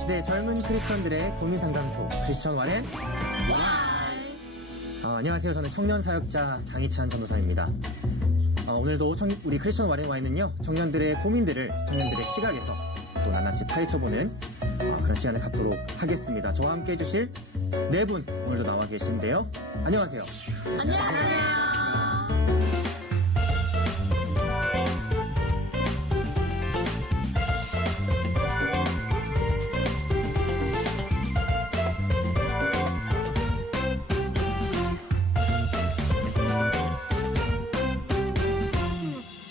시대 젊은 크리스천들의 고민 상담소 크리스천 와렌 안녕하세요. 저는 청년 사역자 장희찬 전도사입니다. 오늘도 우리 크리스천 와렌 와인은요, 청년들의 고민들을 청년들의 시각에서 또 낱낱이 파헤쳐보는 그런 시간을 갖도록 하겠습니다. 저와 함께 해주실 네 분 오늘도 나와 계신데요. 안녕하세요. 안녕하세요.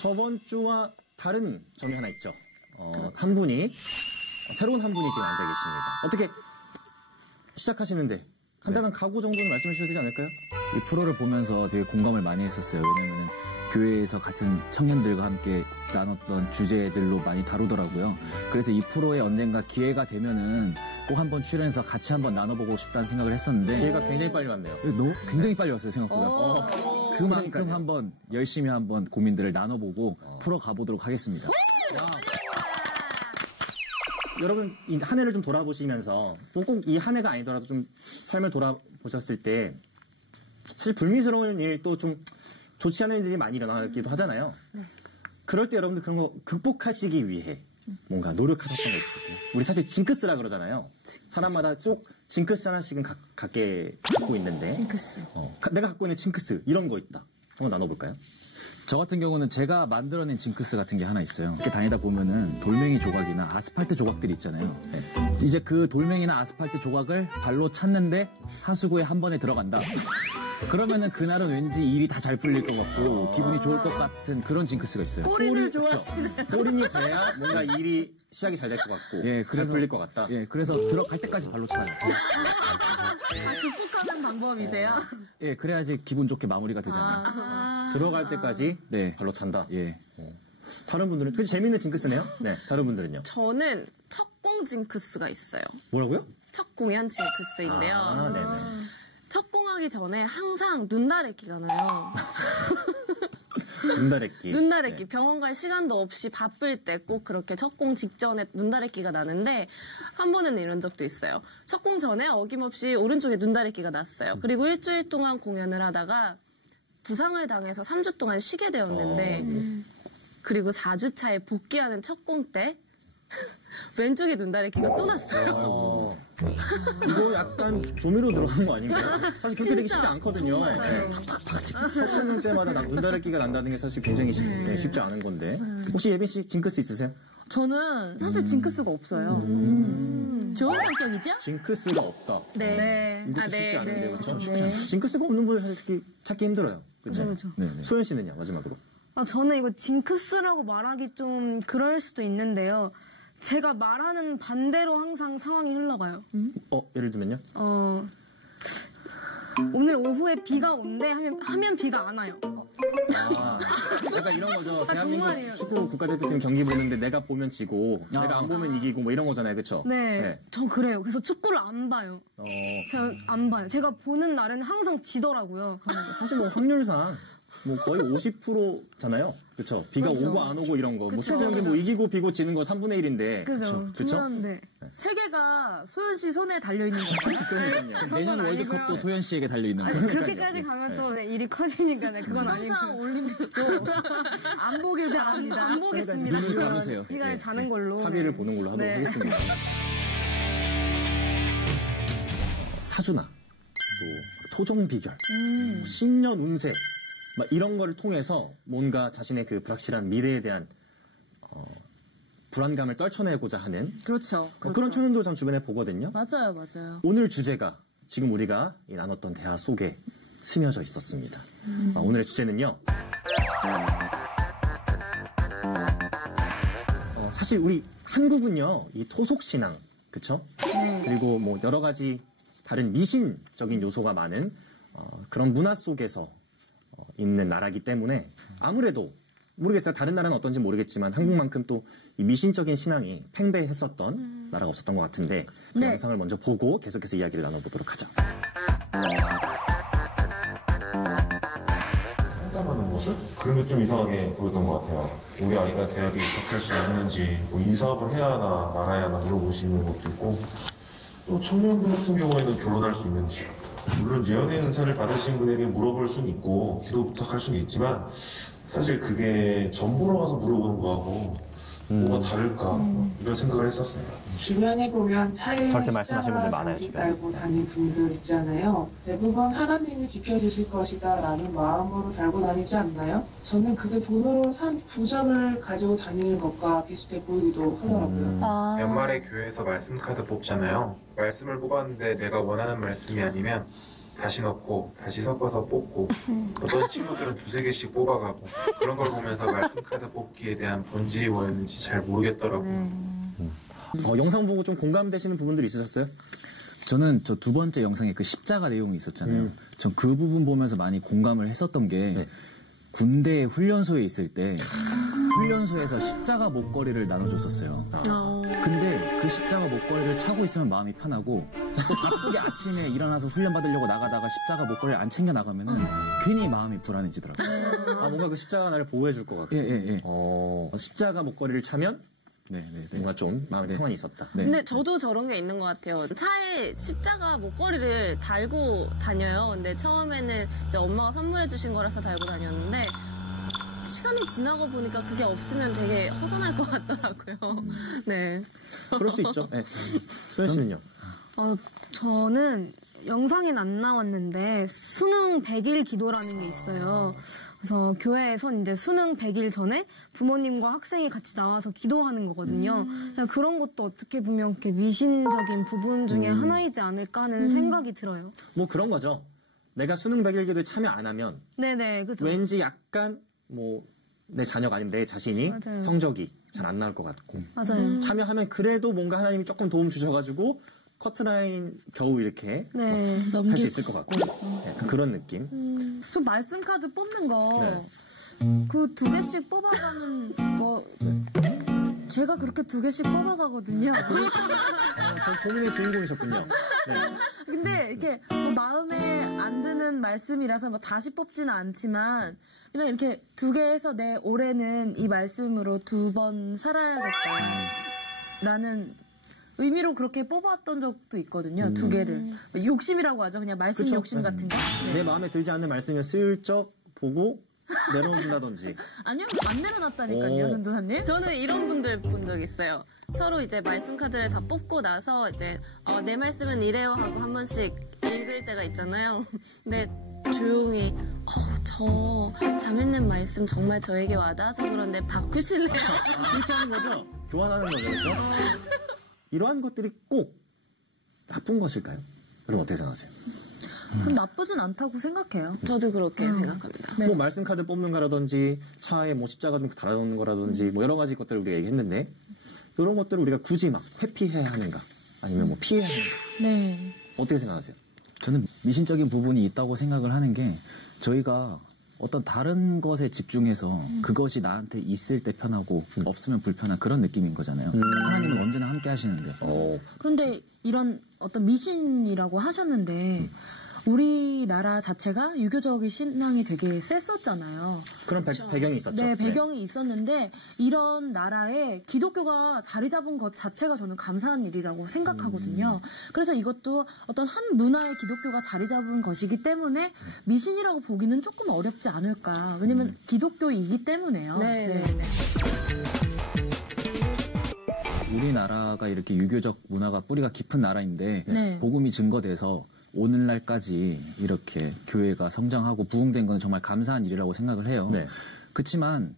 저번 주와 다른 점이 하나 있죠. 한 분이, 새로운 한 분이 지금 앉아 계십니다. 어떻게 시작하시는데 간단한 각오 정도는 말씀해 주셔도 되지 않을까요? 이 프로를 보면서 되게 공감을 많이 했었어요. 왜냐면 교회에서 같은 청년들과 함께 나눴던 주제들로 많이 다루더라고요. 그래서 이 프로에 언젠가 기회가 되면은 꼭 한번 출연해서 같이 한번 나눠보고 싶다는 생각을 했었는데 기회가 굉장히 빨리 왔네요. 굉장히 빨리 왔어요, 생각보다. 그만큼 한번 열심히 한번 고민들을 나눠보고 풀어가보도록 하겠습니다. 여러분, 이 한 해를 좀 돌아보시면서 꼭 이 한 해가 아니더라도 좀 삶을 돌아보셨을 때 사실 불미스러운 일도 좀 좋지 않은 일들이 많이 일어나기도 하잖아요. 그럴 때 여러분들 그런 거 극복하시기 위해 뭔가 노력하셨던 거 있으세요? 우리 사실 징크스라 그러잖아요. 사람마다 꼭 징크스 하나씩은 갖고 있는데 징크스. 내가 갖고 있는 징크스 이런 거 있다. 한번 나눠볼까요? 저 같은 경우는 제가 만들어낸 징크스 같은 게 하나 있어요. 이렇게 다니다 보면은 돌멩이 조각이나 아스팔트 조각들이 있잖아요. 이제 그 돌멩이나 아스팔트 조각을 발로 찼는데 하수구에 한 번에 들어간다. 그러면은 그날은 왠지 일이 다 잘 풀릴 것 같고 기분이 좋을 것 같은 그런 징크스가 있어요. 꼬리를 좋아하시네요. 꼬리니 돼야 뭔가 일이 시작이 잘 될 것 같고 잘 풀릴 것 같다. 예, 그래서 들어갈 때까지 발로 차요. 극복하는 방법이세요? 예, 그래야지 기분 좋게 마무리가 되잖아요. 들어갈 때까지 발로 찬다. 예. 다른 분들은 되게 재밌는 징크스네요. 네, 다른 분들은요? 저는 첫 공 징크스가 있어요. 뭐라고요? 첫 공연 징크스인데요. 네네. 첫 공하기 전에 항상 눈다래끼가 나요. 눈다래끼. 눈다래끼. 병원 갈 시간도 없이 바쁠 때 꼭 그렇게 첫 공 직전에 눈다래끼가 나는데 한 번은 이런 적도 있어요. 첫 공 전에 어김없이 오른쪽에 눈다래끼가 났어요. 그리고 일주일 동안 공연을 하다가 부상을 당해서 3주 동안 쉬게 되었는데 그리고 4주 차에 복귀하는 첫 공 때 왼쪽에 눈다래끼가 또 났어요. 이거 약간 조미료 들어간 거 아닌가요? 사실 그렇게 되기 쉽지 않거든요. 첫 공연 때마다 눈다래끼가 난다는 게 사실 굉장히 쉽지 않은 건데. 혹시 예빈 씨 징크스 있으세요? 저는 사실 징크스가 없어요. 좋은 성격이죠? 징크스가 없다. 네. 이것도 쉽지 않은데, 그렇죠? 네. 징크스가 없는 분들 사실 찾기 힘들어요. 그렇죠? 그렇죠. 소연 씨는요, 마지막으로? 저는 이거 징크스라고 말하기 좀 그럴 수도 있는데요. 제가 말하는 반대로 항상 상황이 흘러가요. 예를 들면요? 오늘 오후에 비가 온대 하면 비가 안 와요. 약간 이런 거죠. 대한민국 축구 국가대표팀 경기 보는데 내가 보면 지고, 내가 안 보면 이기고, 뭐 이런 거잖아요. 그쵸? 네. 저 그래요. 그래서 축구를 안 봐요. 제가 안 봐요. 제가 보는 날에는 항상 지더라고요. 사실 뭐 확률상, 뭐 거의 50%잖아요. 그쵸? 비가 오고 안 오고 이런 거. 뭐 축구 경기 뭐 이기고 비고 지는 거 3분의 1인데. 그죠? 그쵸? 네. 세계가 소연 씨 손에 달려있는 거예요. 그러니까요. 내년 월드컵도 소연 씨에게 달려있는 거예요. 그렇게까지 가면 또 일이 커지니까 그건 아니고. 항상 올림픽도 안 보길 바랍니다. 안 보겠습니다. 눈을 감으세요. 시간에 자는 걸로. 합의를 보는 걸로 하도록 하겠습니다. 사주나, 또 토종 비결, 신년 운세, 막 이런 거를 통해서 뭔가 자신의 그 불확실한 미래에 대한 불안감을 떨쳐내고자 하는 그렇죠. 그런 청년도 전 주변에 보거든요. 맞아요. 오늘 주제가 지금 우리가 나눴던 대화 속에 스며져 있었습니다. 오늘의 주제는요. 사실 우리 한국은요, 이 토속신앙, 그쵸? 그리고 뭐 여러 가지 다른 미신적인 요소가 많은 그런 문화 속에서 있는 나라이기 때문에 아무래도 모르겠어요. 다른 나라는 어떤지 모르겠지만 한국만큼 또 이 미신적인 신앙이 팽배했었던 나라가 없었던 것 같은데 그 영상을 먼저 보고 계속해서 이야기를 나눠보도록 하죠. 상담하는 모습? 그런 게 좀 이상하게 보였던 것 같아요. 우리 아이가 대학에 입학할 수 있는지, 뭐 이 사업을 해야 하나 말아야 하나 물어보시는 것도 있고, 또 청년들 같은 경우에는 결혼할 수 있는지. 물론 예언의 은사를 받으신 분에게 물어볼 수는 있고 기도 부탁할 수는 있지만 사실 그게 전보러 가서 물어보는 거하고 뭐가 다를까 이런 생각을 했었어요. 주변에 보면 차에 저렇게 말씀하시는 분들 십자가 많아요, 장식 주변에. 달고 다니는 분들 있잖아요. 대부분 하나님이 지켜주실 것이다 라는 마음으로 달고 다니지 않나요? 저는 그게 돈으로 산 부적을 가지고 다니는 것과 비슷해 보이기도 하더라고요. 연말에 교회에서 말씀 카드 뽑잖아요. 말씀을 뽑았는데 내가 원하는 말씀이 아니면 다시 넣고 다시 섞어서 뽑고 어떤 친구들은 2-3개씩 뽑아가고 그런 걸 보면서 말씀 카드 뽑기에 대한 본질이 뭐였는지 잘 모르겠더라고요. 영상 보고 좀 공감되시는 부분들 있으셨어요? 저는 저 두 번째 영상에 그 십자가 내용이 있었잖아요. 전 그 부분 보면서 많이 공감을 했었던 게 군대 훈련소에 있을 때 훈련소에서 십자가 목걸이를 나눠줬었어요. 근데 그 십자가 목걸이를 차고 있으면 마음이 편하고 또 바쁘게 아침에 일어나서 훈련 받으려고 나가다가 십자가 목걸이를 안 챙겨 나가면은 괜히 마음이 불안해지더라고요. 뭔가 그 십자가가 나를 보호해줄 것 같고. 예. 십자가 목걸이를 차면 네. 뭔가 좀 마음에 평안이 있었다. 네. 근데 저도 저런 게 있는 것 같아요. 차에 십자가 목걸이를 달고 다녀요. 근데 처음에는 이제 엄마가 선물해 주신 거라서 달고 다녔는데 시간이 지나고 보니까 그게 없으면 되게 허전할 것 같더라고요. 네. 그럴 수 있죠. 네. 소연 씨는요? 저는 영상엔 안 나왔는데 수능 100일 기도라는 게 있어요. 그래서 교회에선 이제 수능 100일 전에 부모님과 학생이 같이 나와서 기도하는 거거든요. 그런 것도 어떻게 보면 이렇게 미신적인 부분 중에 하나이지 않을까 하는 생각이 들어요. 뭐 그런 거죠. 내가 수능 100일 기도에 참여 안 하면 네네, 그죠. 왠지 약간 뭐 내 자녀가 아니면 내 자신이 맞아요. 성적이 잘 안 나올 것 같고 맞아요. 참여하면 그래도 뭔가 하나님이 조금 도움 주셔가지고 커트라인 겨우 이렇게 네. 할 수 있을 것 같고 약간 그런 느낌. 저 말씀 카드 뽑는 거 네. 그 2개씩 뽑아가는 거 제가 그렇게 2개씩 뽑아가거든요. 저 고민의 주인공이셨군요. 네. 근데 이렇게 뭐 마음에 안 드는 말씀이라서 뭐 다시 뽑지는 않지만 그냥 이렇게 2개에서 내 올해는 이 말씀으로 2번 살아야겠다 라는 의미로 그렇게 뽑았던 적도 있거든요. 2개를. 욕심이라고 하죠. 그냥 말씀 그쵸. 욕심 같은 거. 네. 내 마음에 들지 않는 말씀을 슬쩍 보고 내려놓는다든지. 아니요. 안 내려놨다니까요. 오. 전도사님. 저는 이런 분들 본 적 있어요. 서로 이제 말씀 카드를 다 뽑고 나서 이제 내 말씀은 이래요 하고 한 번씩 읽을 때가 있잖아요. 근데 조용히 저 자매님 말씀 정말 저에게 와닿아서 그런데 바꾸실래요? 그렇게 하는 거죠? 교환하는 거죠, 그렇죠? 이러한 것들이 꼭 나쁜 것일까요? 그럼 어떻게 생각하세요? 그럼 나쁘진 않다고 생각해요. 저도 그렇게 생각합니다. 네. 뭐 말씀 카드 뽑는 거라든지 차에 뭐 십자가 좀 달아놓는 거라든지 뭐 여러 가지 것들을 우리가 얘기했는데 이런 것들을 우리가 굳이 막 회피해야 하는가 아니면 뭐 피해야 하는가 네. 어떻게 생각하세요? 저는 미신적인 부분이 있다고 생각을 하는 게 저희가 어떤 다른 것에 집중해서 그것이 나한테 있을 때 편하고 없으면 불편한 그런 느낌인 거잖아요. 하나님은 언제나 함께 하시는데. 그런데 이런 어떤 미신이라고 하셨는데 우리나라 자체가 유교적인 신앙이 되게 셌었잖아요. 그런 배경이 있었죠. 네, 배경이 있었는데 이런 나라에 기독교가 자리 잡은 것 자체가 저는 감사한 일이라고 생각하거든요. 그래서 이것도 어떤 한 문화의 기독교가 자리 잡은 것이기 때문에 미신이라고 보기는 조금 어렵지 않을까. 왜냐면 기독교이기 때문에요. 네. 우리나라가 이렇게 유교적 문화가 뿌리가 깊은 나라인데 네. 복음이 증거돼서 오늘날까지 이렇게 교회가 성장하고 부흥된 건 정말 감사한 일이라고 생각을 해요. 네. 그렇지만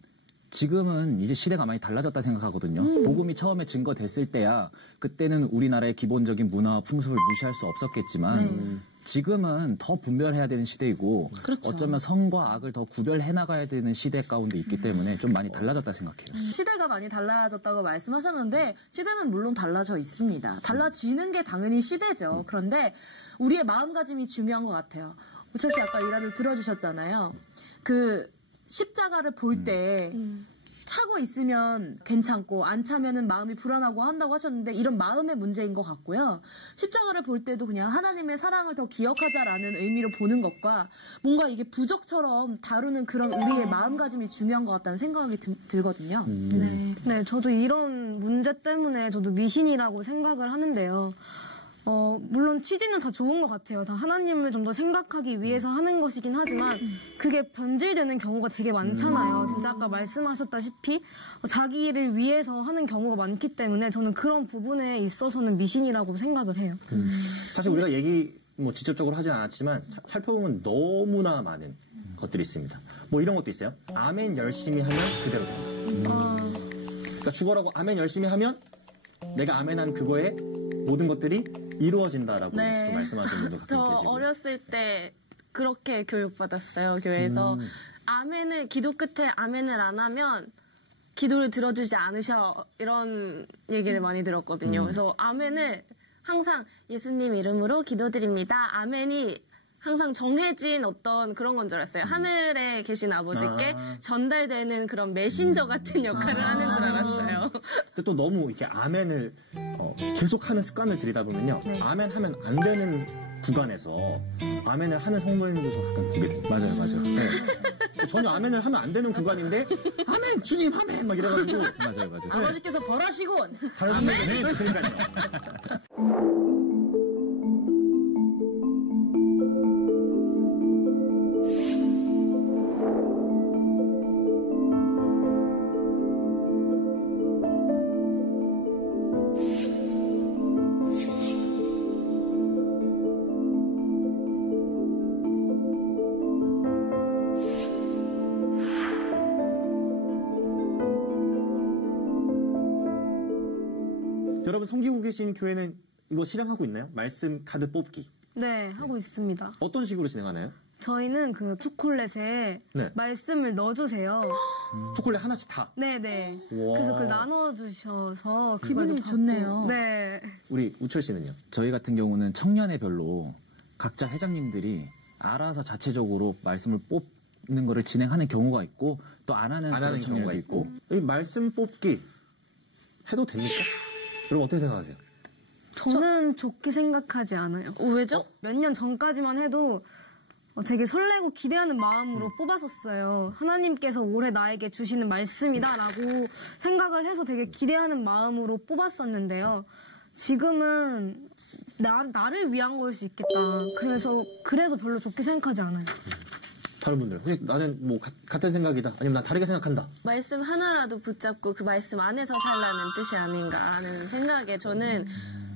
지금은 이제 시대가 많이 달라졌다 생각하거든요. 복음이 처음에 증거됐을 때야 그때는 우리나라의 기본적인 문화와 풍습을 무시할 수 없었겠지만 지금은 더 분별해야 되는 시대이고 그렇죠. 어쩌면 선과 악을 더 구별해 나가야 되는 시대 가운데 있기 때문에 좀 많이 달라졌다 생각해요. 시대가 많이 달라졌다고 말씀하셨는데 시대는 물론 달라져 있습니다. 달라지는 게 당연히 시대죠. 그런데 우리의 마음가짐이 중요한 것 같아요. 우철 씨 아까 일화를 들어주셨잖아요. 그 십자가를 볼 때 차고 있으면 괜찮고 안 차면은 마음이 불안하고 한다고 하셨는데 이런 마음의 문제인 것 같고요. 십자가를 볼 때도 그냥 하나님의 사랑을 더 기억하자라는 의미로 보는 것과 뭔가 이게 부적처럼 다루는 그런 우리의 마음가짐이 중요한 것 같다는 생각이 들거든요. 네, 저도 이런 문제 때문에 저도 미신이라고 생각을 하는데요. 물론 취지는 다 좋은 것 같아요. 다 하나님을 좀 더 생각하기 위해서 하는 것이긴 하지만 그게 변질되는 경우가 되게 많잖아요. 진짜 아까 말씀하셨다시피 자기를 위해서 하는 경우가 많기 때문에 저는 그런 부분에 있어서는 미신이라고 생각을 해요. 사실 우리가 얘기 뭐 직접적으로 하진 않았지만 살펴보면 너무나 많은 것들이 있습니다. 뭐 이런 것도 있어요. 아멘 열심히 하면 그대로 된다. 그러니까 죽어라고 아멘 열심히 하면 내가 아멘한 그거에 모든 것들이 이루어진다라고 좀 말씀하시는 분도 가끔 저 계시고. 어렸을 때 그렇게 교육받았어요, 교회에서. 기도 끝에 아멘을 안 하면 기도를 들어주지 않으셔. 이런 얘기를 많이 들었거든요. 그래서 아멘을 항상 예수님 이름으로 기도드립니다. 아멘이 항상 정해진 어떤 그런 건 줄 알았어요. 하늘에 계신 아버지께 전달되는 그런 메신저 같은 역할을 하는 줄 알았어요. 근데 또 너무 이렇게 아멘을 계속하는 습관을 들이다 보면요. 아멘 하면 안 되는 구간에서 아멘을 하는 성도님도 저 가끔 보게 돼요. 맞아요. 네. 전혀 아멘을 하면 안 되는 구간인데 아멘 주님 아멘 막 이래가지고 맞아요. 아버지께서 벌하시곤 다른 성도님 그러니까요. 여러분 섬기고 계신 교회는 이거 실행하고 있나요? 말씀 카드 뽑기. 네, 하고 있습니다. 어떤 식으로 진행하나요? 저희는 그 초콜릿에 네. 말씀을 넣어주세요. 초콜릿 하나씩 다. 네네. 우와. 그래서 그걸 나눠주셔서 기분이 그거를 받고. 좋네요. 네. 우리 우철 씨는요? 저희 같은 경우는 청년회별로 각자 회장님들이 알아서 자체적으로 말씀을 뽑는 거를 진행하는 경우가 있고 또 안 하는 경우가 있고. 이 말씀 뽑기 해도 됩니까? 여러분 어떻게 생각하세요? 저는 좋게 생각하지 않아요. 왜죠? 몇 년 전까지만 해도 되게 설레고 기대하는 마음으로 뽑았었어요. 하나님께서 올해 나에게 주시는 말씀이다라고 생각을 해서 되게 기대하는 마음으로 뽑았었는데요. 지금은 나를 위한 걸 수 있겠다. 그래서 별로 좋게 생각하지 않아요. 다른 분들 혹시 나는 뭐 같은 생각이다 아니면 난 다르게 생각한다. 말씀 하나라도 붙잡고 그 말씀 안에서 살라는 뜻이 아닌가 하는 생각에 저는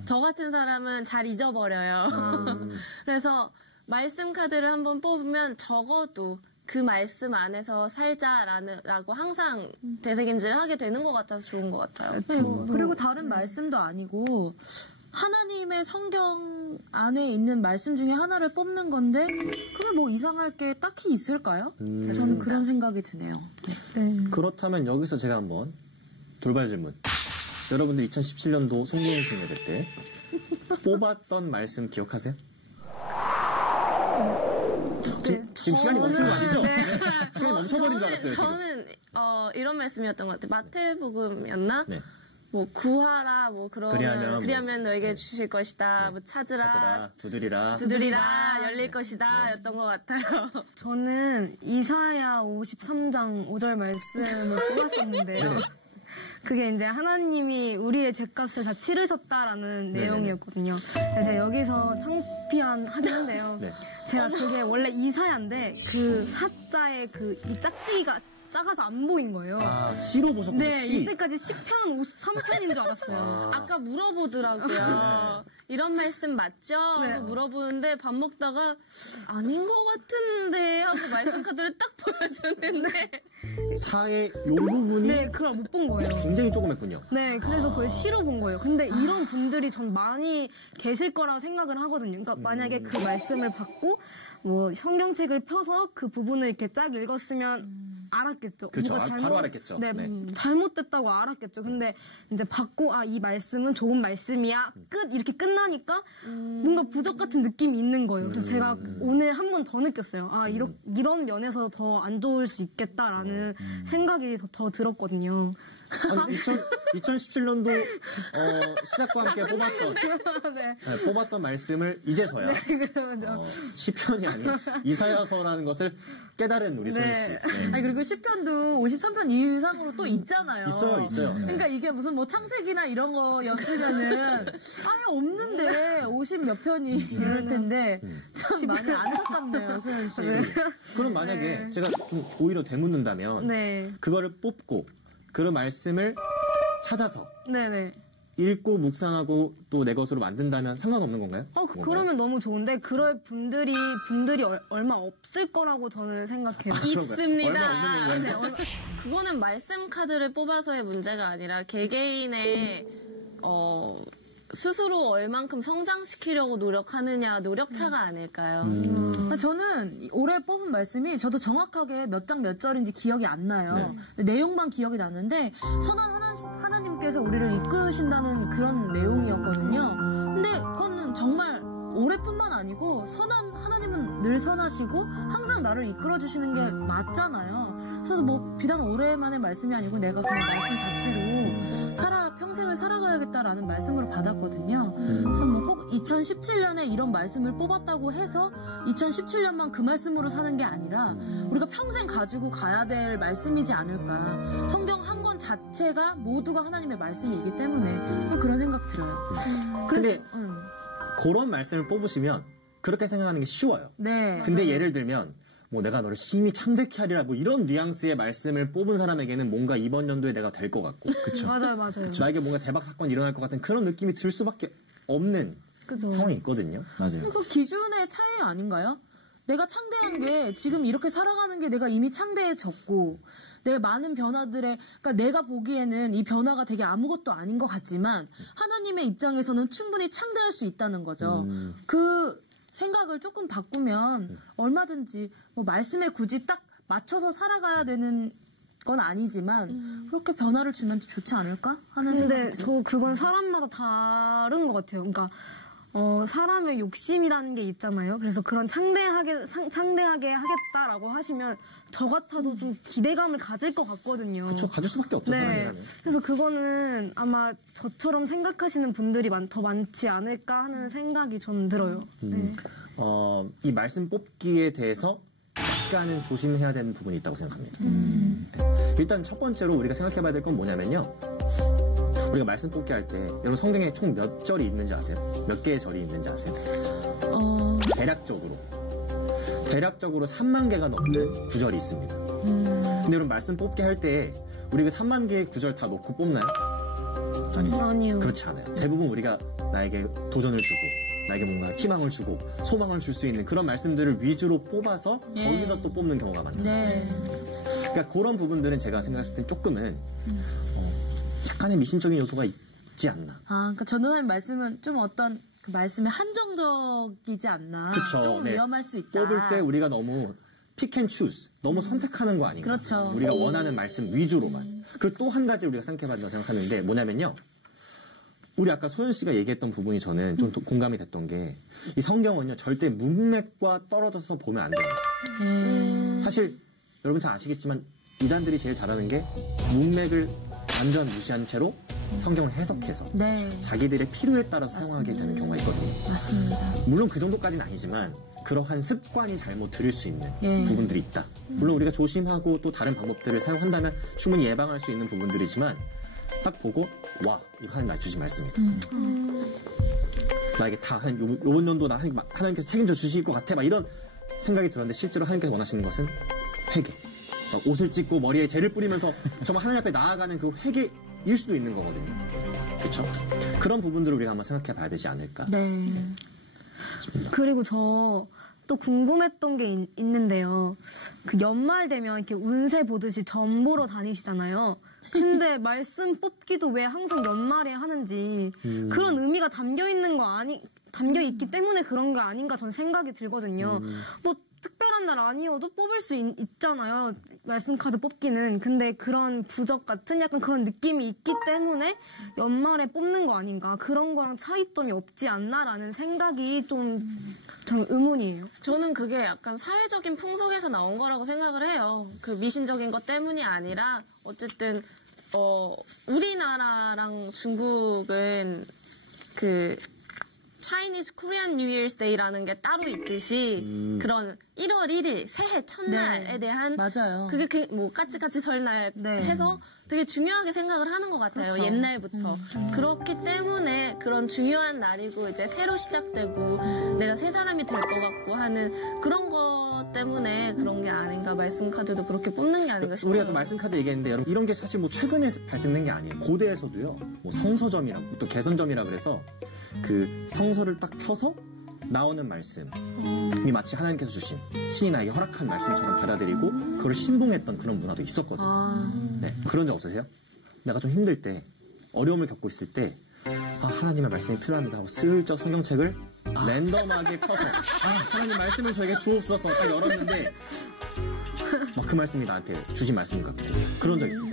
저 같은 사람은 잘 잊어버려요. 그래서 말씀 카드를 한번 뽑으면 적어도 그 말씀 안에서 살자라고 항상 되새김질을 하게 되는 것 같아서 좋은 것 같아요. 네, 그리고 다른 말씀도 아니고 하나님의 성경 안에 있는 말씀 중에 하나를 뽑는 건데 그게 뭐 이상할 게 딱히 있을까요? 저는 그런 생각이 드네요. 그렇다면 여기서 제가 한번 돌발 질문. 여러분들 2017년도 송도연신 예배 때 뽑았던 말씀 기억하세요? 지금 시간이 멈춘 거 아니죠? 네. 시간이 멈춰버린 줄 알았어요. 저는 이런 말씀이었던 것 같아요. 마태복음이었나? 네. 뭐 구하라 뭐 그리하면 그리하면 너에게 주실 것이다. 뭐 찾으라 두드리라 열릴 것이다 였던 것 같아요. 저는 이사야 53장 5절 말씀을 뽑았었는데요. 네. 그게 이제 하나님이 우리의 죄값을 다 치르셨다라는 내용이었거든요. 그래서 여기서 창피한 하긴 한데요. 네. 제가 그게 원래 이사야인데 그 사자의 그 이 짝대기가 작아서 안 보인 거예요. C로 보셨군요. 네, C. 이때까지 10편, 53편인 줄 알았어요. 아까 물어보더라고요. 이런 말씀 맞죠? 하고 물어보는데 밥 먹다가 아닌 것 같은데 하고 말씀 카드를 딱 보여줬는데 사의 요 부분이 네, 그걸 못 본 거예요. 굉장히 조그맸군요. 네, 그래서 그걸 C로 본 거예요. 근데 이런 분들이 전 많이 계실 거라 생각을 하거든요. 그러니까 만약에 그 말씀을 받고 뭐 성경책을 펴서 그 부분을 이렇게 쫙 읽었으면 알았겠죠. 그쵸. 뭐가 바로 알았겠죠. 네, 네. 잘못됐다고 알았겠죠. 근데 이제 받고 이 말씀은 좋은 말씀이야. 끝 이렇게 끝나니까 뭔가 부적 같은 느낌이 있는 거예요. 그래서 제가 오늘 한 번 더 느꼈어요. 이런 면에서 더 안 좋을 수 있겠다라는 생각이 더 들었거든요. 2017년도 시작과 함께 뽑았던 말씀을 이제서야 시편이 아닌 이사야서라는 것을 깨달은 우리 소희 씨. 네. 아니 그리고 시편도 53편 이상으로 또 있잖아요. 있어요. 네. 그러니까 이게 무슨 뭐 창세기나 이런 거였으면은 아예 없는데 50 몇 편이 이럴 텐데 참 많이 안타깝네요, 소연 씨. 그럼 만약에 제가 좀 오히려 되묻는다면 그거를 뽑고 그런 말씀을 찾아서 네네. 읽고 묵상하고 또 내 것으로 만든다면 상관없는 건가요? 그러면 너무 좋은데 그럴 분들이 얼마 없을 거라고 저는 생각해요. 있습니다. 얼마 없는 건가요? 그거는 말씀 카드를 뽑아서의 문제가 아니라 개개인의 스스로 얼만큼 성장시키려고 노력하느냐 노력차가 아닐까요? 저는 올해 뽑은 말씀이 저도 정확하게 몇 장 몇 절인지 기억이 안 나요. 내용만 기억이 났는데 선한 하나님께서 우리를 이끄신다는 그런 내용이었거든요. 근데 그건 정말 올해뿐만 아니고 선한 하나님은 늘 선하시고 항상 나를 이끌어주시는 게 맞잖아요. 그래서 뭐 비단 올해만의 말씀이 아니고 내가 그 말씀 자체로 평생을 살아가야겠다라는 말씀으로 받았거든요. 그래서 뭐 꼭 2017년에 이런 말씀을 뽑았다고 해서 2017년만 그 말씀으로 사는 게 아니라 우리가 평생 가지고 가야 될 말씀이지 않을까. 성경 한 권 자체가 모두가 하나님의 말씀이기 때문에 그런 생각 들어요. 근데 그런 말씀을 뽑으시면 그렇게 생각하는 게 쉬워요. 네. 근데 예를 들면 뭐 내가 너를 심히 참되게 하리라 뭐 이런 뉘앙스의 말씀을 뽑은 사람에게는 뭔가 이번 연도에 내가 될 것 같고 그쵸? 맞아요. 나에게 뭔가 대박 사건이 일어날 것 같은 그런 느낌이 들 수밖에 없는 상황이 있거든요. 맞아요. 그 기준의 차이 아닌가요? 내가 창대한 게 지금 이렇게 살아가는 게 내가 이미 창대해졌고 내가 많은 변화들에 그러니까 내가 보기에는 이 변화가 되게 아무것도 아닌 것 같지만 하나님의 입장에서는 충분히 창대할 수 있다는 거죠. 그 생각을 조금 바꾸면 얼마든지 뭐 말씀에 굳이 딱 맞춰서 살아가야 되는 건 아니지만 그렇게 변화를 주면 좋지 않을까 하는 생각이 근데 들어요. 그건 사람마다 다른 것 같아요. 그러니까 사람의 욕심이라는 게 있잖아요. 그래서 그런 창대하게 하겠다라고 하시면 저 같아도 좀 기대감을 가질 것 같거든요. 그렇죠. 가질 수밖에 없죠. 사람이라면. 그래서 그거는 아마 저처럼 생각하시는 분들이 더 많지 않을까 하는 생각이 저는 들어요. 이 말씀 뽑기에 대해서 약간은 조심해야 되는 부분이 있다고 생각합니다. 일단 첫 번째로 우리가 생각해봐야 될 건 뭐냐면요. 우리가 말씀 뽑기 할 때 여러분 성경에 총 몇 절이 있는지 아세요? 몇 개의 절이 있는지 아세요? 대략적으로 3만 개가 넘는 구절이 있습니다. 근데 여러분 말씀 뽑기 할 때 우리가 3만 개의 구절 다 놓고 뽑나요? 아니요. 그렇지 않아요. 대부분 우리가 나에게 도전을 주고 나에게 뭔가 희망을 주고 소망을 줄 수 있는 그런 말씀들을 위주로 뽑아서 거기서 또 뽑는 경우가 많아요. 그러니까 그런 부분들은 제가 생각했을 때 조금은 약간의 미신적인 요소가 있지 않나. 그러니까 전도사님 말씀은 좀 어떤 그 말씀에 한정적이지 않나. 그쵸. 좀 위험할 수 있다. 뽑을 때 우리가 너무 pick and choose, 너무 선택하는 거 아닌가. 그렇죠. 우리가 원하는 말씀 위주로만. 그리고 또 한 가지 우리가 생각해봐야 된다고 생각하는데 뭐냐면요. 우리 아까 소연 씨가 얘기했던 부분이 저는 좀 공감이 됐던 게 이 성경은요 절대 문맥과 떨어져서 보면 안 돼요. 사실 여러분 잘 아시겠지만 이단들이 제일 잘하는 게 문맥을 완전 무시한 채로 성경을 해석해서 자기들의 필요에 따라서 사용하게 되는 경우가 있거든요. 맞습니다. 물론 그 정도까지는 아니지만 그러한 습관이 잘못 들일 수 있는 부분들이 있다. 물론 우리가 조심하고 또 다른 방법들을 사용한다면 충분히 예방할 수 있는 부분들이지만 딱 보고 와 이거 하나님 나 주신 말씀이다. 나에게 다 요번 연도 나 하나님께서 책임져 주실 것 같아 막 이런 생각이 들었는데 실제로 하나님께서 원하시는 것은 회개. 옷을 찢고 머리에 재를 뿌리면서 정말 하나님 앞에 나아가는 그 회개일 수도 있는 거거든요. 그렇죠? 그런 부분들을 우리가 한번 생각해 봐야 되지 않을까. 그리고 저 또 궁금했던 게 있는데요. 그 연말 되면 이렇게 운세 보듯이 점 보러 다니시잖아요. 근데 말씀 뽑기도 왜 항상 연말에 하는지 그런 의미가 담겨 있기 때문에 그런 거 아닌가 저는 생각이 들거든요. 뭐 특별한 날 아니어도 뽑을 수 있잖아요. 말씀 카드 뽑기는. 근데 그런 부적 같은 약간 그런 느낌이 있기 때문에 연말에 뽑는 거 아닌가. 그런 거랑 차이점이 없지 않나라는 생각이 좀 저는 의문이에요. 저는 그게 약간 사회적인 풍속에서 나온 거라고 생각을 해요. 그 미신적인 것 때문이 아니라 어쨌든 우리나라랑 중국은 그 Chinese Korean New Year's Day라는 게 따로 있듯이 그런 1월 1일 새해 첫날에 대한 맞아요. 그게 뭐 까치까치 설날 해서 되게 중요하게 생각을 하는 것 같아요. 그렇죠. 옛날부터. 그렇기 때문에 그런 중요한 날이고 이제 새로 시작되고 내가 새 사람이 될 것 같고 하는 그런 것 때문에 그런 게 아닌가. 말씀 카드도 그렇게 뽑는 게 아닌가 싶어요. 우리가 또 말씀 카드 얘기했는데 여러분 이런 게 사실 뭐 최근에 발생된 게 아니에요. 고대에서도요. 뭐 성서점이라고 또 개선점이라 그래서 그 성서를 딱 펴서 나오는 말씀이 마치 하나님께서 주신 신이 나에게 허락한 말씀처럼 받아들이고 그걸 신봉했던 그런 문화도 있었거든요. 네, 그런 적 없으세요? 내가 좀 힘들 때 어려움을 겪고 있을 때 하나님의 말씀이 필요합니다 하고 슬쩍 성경책을 랜덤하게 펴서 하나님 말씀을 저에게 주옵소서 딱 열었는데 막 그 말씀이 나한테 주신 말씀 같고 그런 적 있으세요?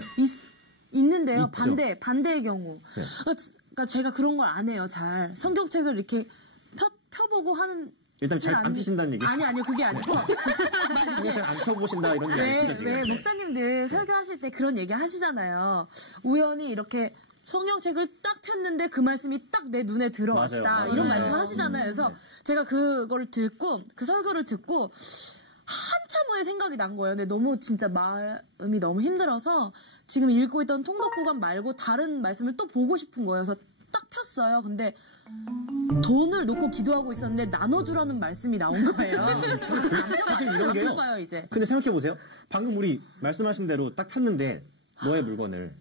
있는데요. 있죠. 반대의 경우. 네. 그러니까 제가 그런 걸 안 해요. 잘 성경책을 이렇게 펴보고 하는. 일단 잘 안 피신다는 얘기. 아니요 그게 아니고. 성경책 안 펴보신다 이런 얘기 아니시죠 지금? 왜 목사님들 설교하실 때 그런 얘기 하시잖아요. 우연히 이렇게 성경책을 딱 폈는데 그 말씀이 딱 내 눈에 들어왔다. 맞아요. 이런 네. 말씀 하시잖아요. 그래서 제가 그걸 듣고 그 설교를 듣고 한참 후에 생각이 난 거예요. 근데 너무 진짜 마음이 너무 힘들어서 지금 읽고 있던 통독 구간 말고 다른 말씀을 또 보고 싶은 거예요. 그래서 딱 폈어요. 근데 돈을 놓고 기도하고 있었는데 나눠주라는 말씀이 나온 거예요. 사실 이런 게요. 봐요 이제. 근데 생각해보세요. 방금 우리 말씀하신 대로 딱 폈는데 너의 물건을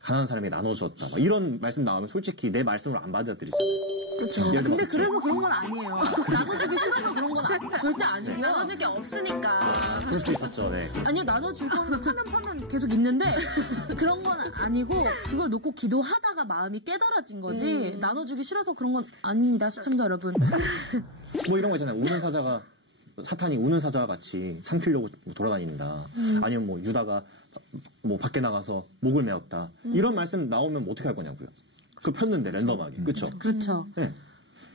가난한 사람에게 나눠주었다. 이런 말씀 나오면 솔직히 내 말씀으로 안 받아들이잖아요. 그렇죠. 근데 그래서 그런 건 아니에요. 나눠주기 싫어서 그런 건 절대 아니고요. 나눠줄 게 없으니까. 그럴 수도 있었죠. 네. 아니요, 나눠줄 거면 파면 계속 있는데 그런 건 아니고 그걸 놓고 기도하다가 마음이 깨달아진 거지 나눠주기 싫어서 그런 건 아닙니다, 시청자 여러분. 뭐 이런 거 있잖아요. 우는 사자가 사탄이 우는 사자와 같이 삼키려고 돌아다닌다. 아니면 뭐 유다가 뭐 밖에 나가서 목을 메었다. 이런 말씀 나오면 뭐 어떻게 할 거냐고요. 그거 폈는데 랜덤하게. 그렇죠? 그렇죠. 네.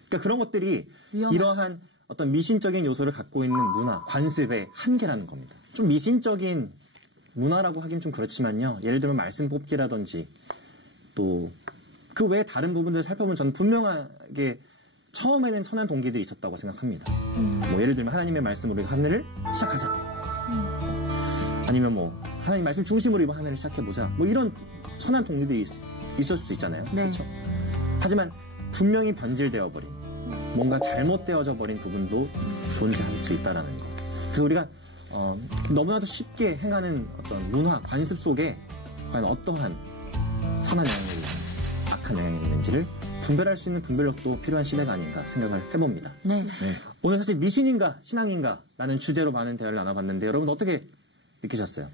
그러니까 그런 것들이 위험하죠. 이러한 어떤 미신적인 요소를 갖고 있는 문화, 관습의 한계라는 겁니다. 좀 미신적인 문화라고 하긴 좀 그렇지만요. 예를 들면 말씀 뽑기라든지 또 그 외에 다른 부분들을 살펴보면 저는 분명하게 처음에는 선한 동기들이 있었다고 생각합니다. 뭐 예를 들면 하나님의 말씀으로 하늘을 시작하자. 아니면 뭐 하나님 말씀 중심으로 이번 하늘을 시작해보자. 뭐 이런 선한 동기들이 있을 수 있잖아요. 네. 그렇죠? 하지만 분명히 변질되어 버린 뭔가 잘못되어져 버린 부분도 존재할 수 있다라는 거. 그래서 우리가 너무나도 쉽게 행하는 어떤 문화, 관습 속에 과연 어떠한 선한 영향이 있는지 악한 영향이 있는지를 분별할 수 있는 분별력도 필요한 시대가 아닌가 생각을 해봅니다. 네. 오늘 사실 미신인가 신앙인가 라는 주제로 많은 대화를 나눠봤는데 여러분 어떻게 느끼셨어요?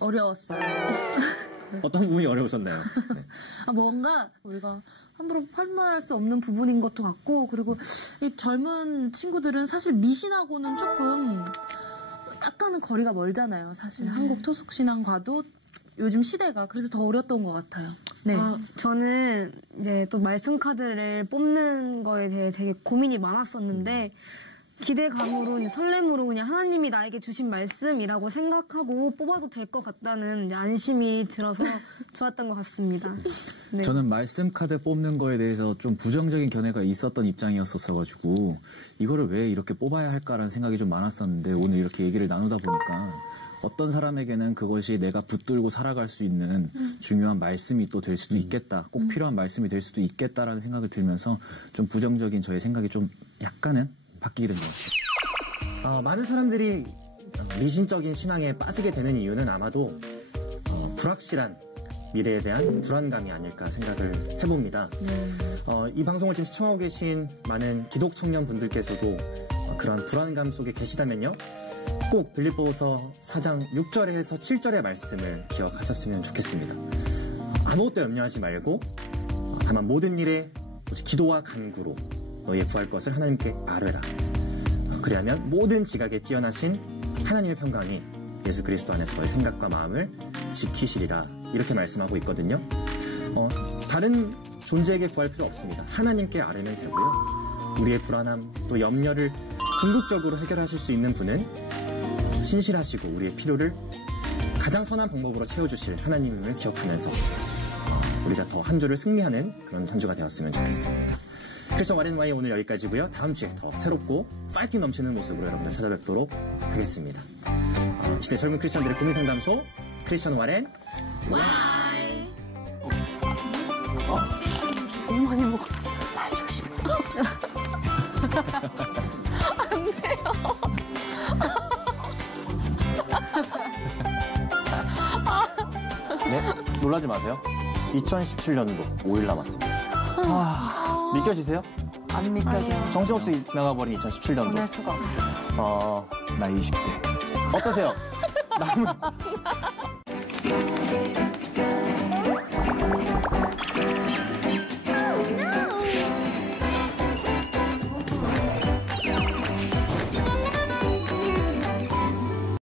어려웠어요. 어떤 부분이 어려우셨나요? 네. 뭔가 우리가 함부로 판단할 수 없는 부분인 것도 같고 그리고 이 젊은 친구들은 사실 미신하고는 조금 약간은 거리가 멀잖아요. 사실 한국 토속신앙과도 요즘 시대가 그래서 더 어려웠던 것 같아요. 네. 저는 이제 또 말씀 카드를 뽑는 거에 대해 되게 고민이 많았었는데 기대감으로 이제 설렘으로 그냥 하나님이 나에게 주신 말씀이라고 생각하고 뽑아도 될 것 같다는 이제 안심이 들어서 좋았던 것 같습니다. 네. 저는 말씀 카드 뽑는 거에 대해서 좀 부정적인 견해가 있었던 입장이었어가지고 이거를 왜 이렇게 뽑아야 할까라는 생각이 좀 많았었는데 오늘 이렇게 얘기를 나누다 보니까 어떤 사람에게는 그것이 내가 붙들고 살아갈 수 있는 중요한 말씀이 또 될 수도 있겠다. 꼭 필요한 말씀이 될 수도 있겠다라는 생각을 들면서 좀 부정적인 저의 생각이 좀 약간은 바뀌게 된 것 같아요. 많은 사람들이 미신적인 신앙에 빠지게 되는 이유는 아마도 불확실한 미래에 대한 불안감이 아닐까 생각을 해봅니다. 이 방송을 지금 시청하고 계신 많은 기독 청년분들께서도 그런 불안감 속에 계시다면요. 꼭 빌립보서 4장 6절에서 7절의 말씀을 기억하셨으면 좋겠습니다. 아무것도 염려하지 말고 다만 모든 일에 기도와 간구로 너희의 구할 것을 하나님께 아뢰라. 그리하면 모든 지각에 뛰어나신 하나님의 평강이 예수 그리스도 안에서 너의 생각과 마음을 지키시리라. 이렇게 말씀하고 있거든요. 다른 존재에게 구할 필요 없습니다. 하나님께 아뢰면 되고요. 우리의 불안함 또 염려를 궁극적으로 해결하실 수 있는 분은 신실하시고 우리의 필요를 가장 선한 방법으로 채워주실 하나님을 기억하면서 우리가 더 한 주를 승리하는 그런 한 주가 되었으면 좋겠습니다. 크리스천 와렌와이 오늘 여기까지고요. 다음 주에 더 새롭고 파이팅 넘치는 모습으로 여러분들 찾아뵙도록 하겠습니다. 이 시대 젊은 크리스천들의 고민상담소 크리스천 와렌 와이. 너무 많이 먹었어. 말 조심. 안 돼요. 네, 놀라지 마세요. 2017년도 5일 남았습니다. 믿겨지세요? 안 믿겨져요. 정신없이 지나가 버린 2017년도. 보낼 수가 없어. 나 20대. 어떠세요? 남은